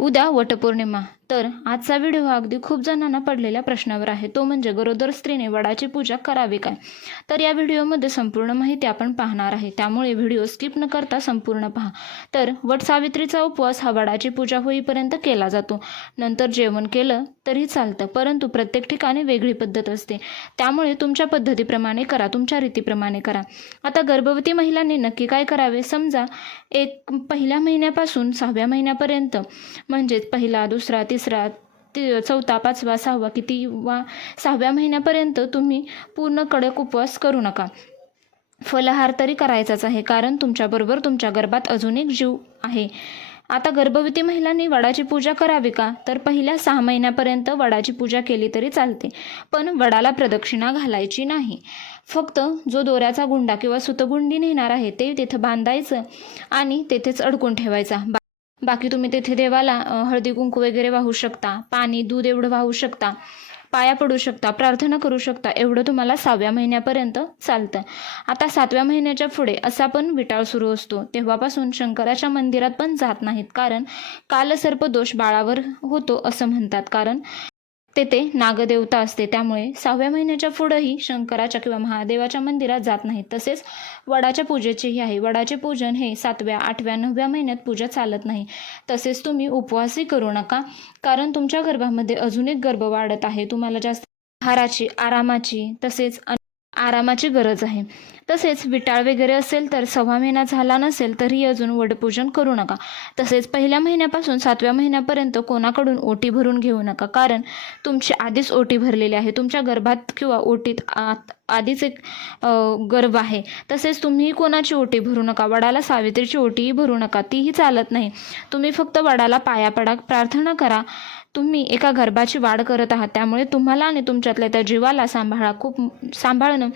उद्या वटपौर्णिमा तर आजचा व्हिडिओ हा अगदी खूप जणांना पडलेल्या प्रश्नावर आहे. तो म्हणजे गरोदर स्त्रीने वडाची पूजा करावी काय? तर या व्हिडिओमध्ये संपूर्ण माहिती आपण पाहणार आहे. त्यामुळे व्हिडिओ स्किप न करता संपूर्ण पहा. तर वट सावित्रीचा उपवास हा वडाची पूजा होईपर्यंत केला जातो. नंतर जेवण केलं तरी चालतं परंतु प्रत्येक ठिकाणी वेगळी पद्धत असते. त्यामुळे तुमच्या पद्धतीप्रमाणे करा तुमच्या रीतीप्रमाणे करा. आता गर्भवती महिलांनी नक्की काय करावे? समजा एक पहिल्या महिन्यापासून सहाव्या महिन्यापर्यंत म्हणजेच पहिला दुसरा तिसरा तिसरा चौथा पाचवा सहावा किती वा सहाव्या महिन्यापर्यंत तुम्ही पूर्ण कडक उपवास करू नका. फलाहार तरी करायचाच आहे कारण तुमच्याबरोबर तुमच्या गर्भात अजून एक जीव आहे. आता गर्भवती महिलांनी वडाची पूजा करावी का? तर पहिल्या सहा महिन्यापर्यंत वडाची पूजा केली तरी चालते पण वडाला प्रदक्षिणा घालायची नाही. फक्त जो दोऱ्याचा गुंडा किंवा सुतगुंडी नेणार आहे ते तिथं बांधायचं आणि तेथेच अडकून ठेवायचा. बाकी तुम्ही तेथे देवाला हळदी कुंकू वगैरे वाहू शकता पाणी दूध एवढं वाहू शकता पाया पडू शकता प्रार्थना करू शकता एवढं तुम्हाला सहाव्या महिन्यापर्यंत चालतं. आता सातव्या महिन्याच्या पुढे असा पण विटाळ सुरू असतो. तेव्हापासून शंकराच्या मंदिरात पण जात नाहीत. कारण कालसर्प दोष बाळावर होतो असं म्हणतात. कारण तेथे नागदेवता असते. त्यामुळे सहाव्या महिन्याच्या पुढंही शंकराच्या किंवा महादेवाच्या मंदिरात जात नाहीत. तसेच वडाच्या पूजेचेही आहे. वडाचे पूजन हे सातव्या आठव्या नवव्या महिन्यात पूजा चालत नाही. तसेच तुम्ही उपवासही करू नका. कारण तुमच्या गर्भामध्ये अजून एक गर्भ वाढत आहे. तुम्हाला जास्त आहाराची आरामाची तसेच आरामाची गरज आहे. तसेच विटाळ वगैरे असेल तर सव्वा महिना झाला नसेल तरी अजून वडपूजन करू नका. तसेच पहिल्या महिन्यापासून सातव्या महिन्यापर्यंत कोणाकडून ओटी भरून घेऊ नका. कारण तुमची आधीच ओटी भरलेली आहे. तुमच्या गर्भात किंवा ओटीत आत आधीच एक गर्भ आहे. तसेच तुम्ही कोणाची ओटी भरू नका. वडाला सावित्रीची ओटीही भरू नका. तीही चालत नाही. तुम्ही फक्त वडाला पाया पडा प्रार्थना करा. तुम्ही एका गर्भाची वाढ करत आहात त्यामुळे तुम्हाला आणि तुमच्यातल्या त्या जीवाला सांभाळा खूप सांभाळणं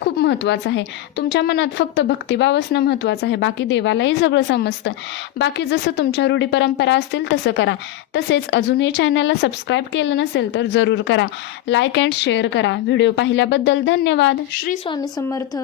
खूप महत्त्वाचं आहे. तुमच्या मनात फक्त भक्तिभाव असणं महत्त्वाचं आहे बाकी देवालाही सगळं समजतं. बाकी जसं तुमच्या रूढी परंपरा असतील तसं करा. तसेच अजूनही चॅनलला सबस्क्राईब केलं नसेल तर जरूर करा. लाईक अँड शेअर करा. व्हिडिओ पाहिल्याबद्दल धन्यवाद. श्री स्वामी समर्थ.